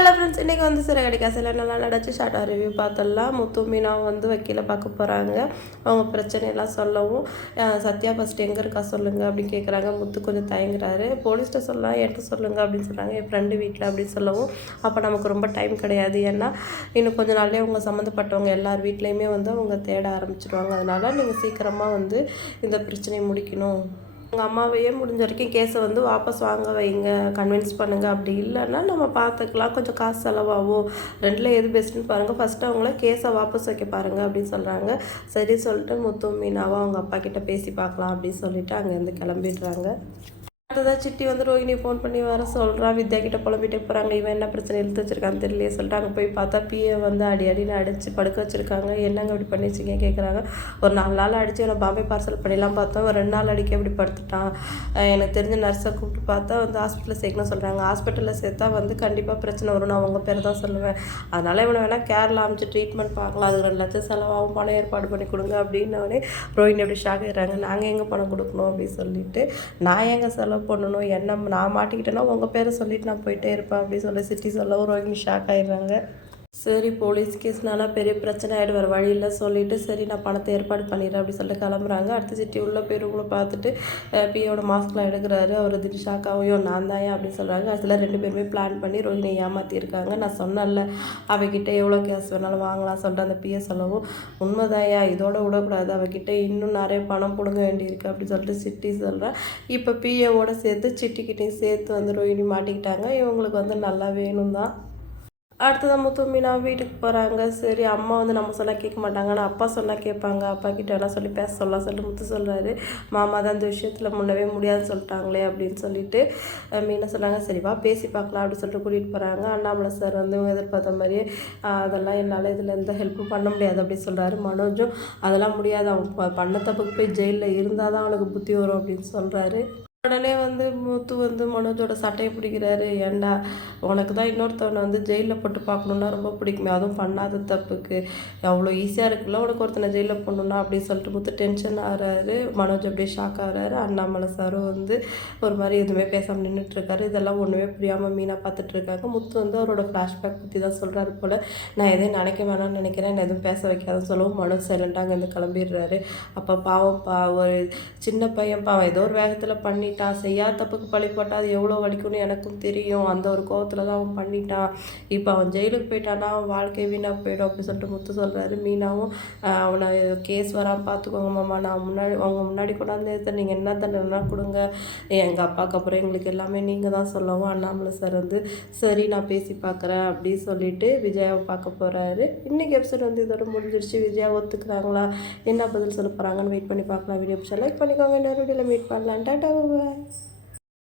Hello friends இன்றைக்கி வந்து சிறகடி சில நல்லா நடிச்சு ஷார்ட்டாக ரிவ்யூ பார்த்தலாம் முத்து மீனா வந்து வக்கீல பார்க்க போகிறாங்க அவங்க பிரச்சனையெல்லாம் சொல்லவும் சத்யா ஃபஸ்ட் எங்கே இருக்கா சொல்லுங்கள் அப்படின்னு கேட்குறாங்க முத்து கொஞ்சம் தயங்குறாரு. போலீஸ்கிட்ட சொல்லலாம் என்கிட்ட சொல்லுங்கள் அப்படின்னு சொல்கிறாங்க என் ஃப்ரெண்டு வீட்டில் அப்படின்னு சொல்லவும் அப்போ நமக்கு ரொம்ப டைம் கிடையாது. ஏன்னா இன்னும் கொஞ்ச நாள்லேயே அவங்க சம்மந்தப்பட்டவங்க எல்லார் வீட்லேயுமே வந்து அவங்க தேட ஆரம்பிச்சிடுவாங்க அதனால் நீங்கள் சீக்கிரமாக வந்து இந்த பிரச்சனையை முடிக்கணும். உங்கள் அம்மாவையே முடிஞ்ச வரைக்கும் கேஸை வந்து வாபஸ் வாங்க வைங்க கன்வின்ஸ் பண்ணுங்கள் அப்படி இல்லைன்னா நம்ம பார்த்துக்கலாம். கொஞ்சம் காசு செலவாகும். ரெண்டில் எது பெஸ்ட்டுன்னு பாருங்கள் ஃபஸ்ட்டு அவங்கள கேஸை வாபஸ் வைக்க பாருங்கள் அப்படின்னு சொல்கிறாங்க சரி சொல்லிட்டு முத்து மீனாவும் அவங்க அப்பா கிட்ட பேசி பார்க்கலாம் அப்படின்னு சொல்லிட்டு அங்கேருந்து கிளம்பிடுறாங்க. அடுத்ததாக சிட்டி வந்து ரோஹினி ஃபோன் பண்ணி வர சொல்கிறான் வித்யா கிட்ட புலம்பிட்டே போகிறாங்க இவன் என்ன பிரச்சனை இழுத்து வச்சிருக்கான்னு தெரியலையே சொல்லிட்டு அங்கே போய் பார்த்தா பிஏ வந்து அடி அடின்னு அடித்து படுக்க வச்சுருக்காங்க. என்னங்க இப்படி பண்ணி வச்சிங்க கேட்குறாங்க ஒரு நாலு நாள் அடித்து இவனை பாம்பே பார்சல் பண்ணிலாம் பார்த்தோம். ஒரு ரெண்டு நாள் அடிக்க இப்படி படுத்துட்டான். எனக்கு தெரிஞ்ச நர்ஸை கூப்பிட்டு பார்த்தா வந்து ஹாஸ்பிட்டலில் சேர்க்கணும் சொல்கிறாங்க ஹாஸ்பிட்டலில் சேர்த்தா வந்து கண்டிப்பாக பிரச்சனை வரும். நான் அவங்க பேர் தான் சொல்லுவேன். அதனால் இவனை வேணால் கேரளா அமைச்சு ட்ரீட்மெண்ட் பார்க்கலாம். அதுக்கு ரெண்டு லட்சம் செலவாகும் பணம் ஏற்பாடு பண்ணி கொடுங்க அப்படின்னோடனே ரோஹினி அப்படி ஷாக் ஆகிடுறாங்க நாங்கள் எங்கே பணம் கொடுக்கணும் அப்படின்னு சொல்லிட்டு நான் எங்கே செலவு பண்ணணும் என்ன நான் மாட்டிக்கிட்டேன்னா உங்கள் பேரை சொல்லிட்டு நான் போயிட்டே இருப்பேன் அப்படின்னு சொல்லி சிட்டி சொல்லவும் ரோஹினி ஷாக் ஆயிடுறாங்க. சரி போலீஸ் கேஸ்னால பெரிய பிரச்சனை ஆகிடு வேறு வழி இல்லை சொல்லிட்டு சரி நான் பணத்தை ஏற்பாடு பண்ணிடுறேன் அப்படி சொல்லிட்டு கிளம்புறாங்க. அடுத்த சிட்டி உள்ள போய் பார்த்துட்டு பியோட மாஸ்க்லாம் எடுக்கிறாரு. அவர் திடீர் ஷாக் ஆகும் நான் தான் அப்படின்னு சொல்கிறாங்க அதில் ரெண்டு பேருமே பிளான் பண்ணி ரோஹினை ஏமாற்றிருக்காங்க நான் சொன்னேன்ல அவகிட்ட எவ்வளோ கேஸ் வேணாலும் வாங்கலாம் சொல்லிட்டு அந்த பிஏ சொல்லவும் உண்மைதாயா இதோட விடக்கூடாது. அவகிட்ட இன்னும் நிறைய பணம் கொடுங்க வேண்டியிருக்கு அப்படின்னு சொல்லிட்டு சிட்டி சொல்கிறேன் இப்போ பிஏவோட சேர்த்து சிட்டிக்கிட்டையும் சேர்த்து வந்து ரோஹினி மாட்டிக்கிட்டாங்க. இவங்களுக்கு வந்து நல்லா வேணும் தான் அடுத்ததான் முத்து மீனா வீட்டுக்கு போகிறாங்க சரி அம்மா வந்து நம்ம சொன்னால் கேட்க மாட்டாங்க. ஆனால் அப்பா சொன்னால் கேட்பாங்க. அப்பா கிட்ட வேணால் சொல்லி பேச சொல்லலாம் சொல்லிட்டு முத்து சொல்கிறாரு மாமா தான் இந்த விஷயத்தில் முன்னவே முடியாதுன்னு சொல்லிட்டாங்களே அப்படின்னு சொல்லிட்டு மீனா சொன்னாங்க. சரிவா பேசி பார்க்கலாம் அப்படின்னு சொல்லிட்டு கூட்டிகிட்டு போகிறாங்க அண்ணாமலை சார் வந்து எதிர்பார்த்த மாதிரியே அதெல்லாம் என்னால் இதில் எந்த ஹெல்ப்பும் பண்ண முடியாது அப்படின்னு சொல்கிறாரு மனோஜும் அதெல்லாம் முடியாது. அவன் பண்ண தப்புக்கு போய் ஜெயிலில் இருந்தால் தான் அவனுக்கு புத்தி வரும் அப்படின்னு சொல்கிறாரு உடனே வந்து முத்து வந்து மனோஜோட சட்டையை பிடிக்கிறாரு. ஏண்டா உனக்கு தான் இன்னொருத்தவனை வந்து ஜெயிலில் போட்டு பார்க்கணுன்னா ரொம்ப பிடிக்குமே. அதுவும் பண்ணாத தப்புக்கு. அவ்வளோ ஈஸியாக இருக்குல்ல உனக்கு ஒருத்தனை ஜெயிலில் போடணுன்னா அப்படின்னு சொல்லிட்டு முத்து டென்ஷன் ஆகிறாரு மனோஜ் அப்படியே ஷாக் ஆகிறாரு அண்ணாமலை சாரும் வந்து ஒரு மாதிரி எதுவுமே பேசாமல் நின்றுட்டுருக்காரு இதெல்லாம் ஒன்றுமே புரியாமல் மீனாக பார்த்துட்டு இருக்காங்க முத்து வந்து அவரோட ஃப்ளாஷ்பேக் பற்றி தான் சொல்கிறாரு போல். நான் எதையும் நினைக்க வேணாம்னு நினைக்கிறேன். என்ன எதுவும் பேச வைக்காதுன்னு சொல்லவும் மனோஜ் சைலண்டாக அங்கேருந்து கிளம்பிடுறாரு. அப்போ பாவம் பா ஒரு சின்ன பையன் பாவம். ஏதோ ஒரு வேகத்தில் பண்ணி பண்ணிட்டான் செய்யாத தப்புக்கு பழி போட்டால் அது எவ்வளோ வலிக்கும்னு எனக்கும் தெரியும். அந்த ஒரு கோவத்தில் தான் அவன் பண்ணிட்டான். இப்போ அவன் ஜெயிலுக்கு போயிட்டான்னா அவன் வாழ்க்கை வீணாக போயிடும் அப்படின்னு சொல்லிட்டு முத்து சொல்கிறாரு மீனாவும் அவனை கேஸ் வராமல் பார்த்துக்கோங்க மாமா. நான் முன்னாடி அவங்க முன்னாடி கொண்டாந்து நீங்கள் என்ன தண்டனை கொடுங்க. எங்கள் அப்பாவுக்கு அப்புறம் எங்களுக்கு எல்லாமே நீங்கள் தான் சொல்லவும் அண்ணாமலை சார் வந்து சரி நான் பேசி பார்க்குறேன் அப்படின்னு சொல்லிட்டு விஜயாவை பார்க்க போகிறாரு இன்றைக்கி எபிசோட் வந்து இதோட முடிஞ்சிருச்சு. விஜயா ஒத்துக்கிறாங்களா? என்ன பதில் சொல்ல போகிறாங்கன்னு வெயிட் பண்ணி பார்க்கலாம். வீடியோ லைக் பண்ணிக்கோங்க. இன்னொரு வீடியோவில் மீட் பண்ணலாம். டாட்டா பாய்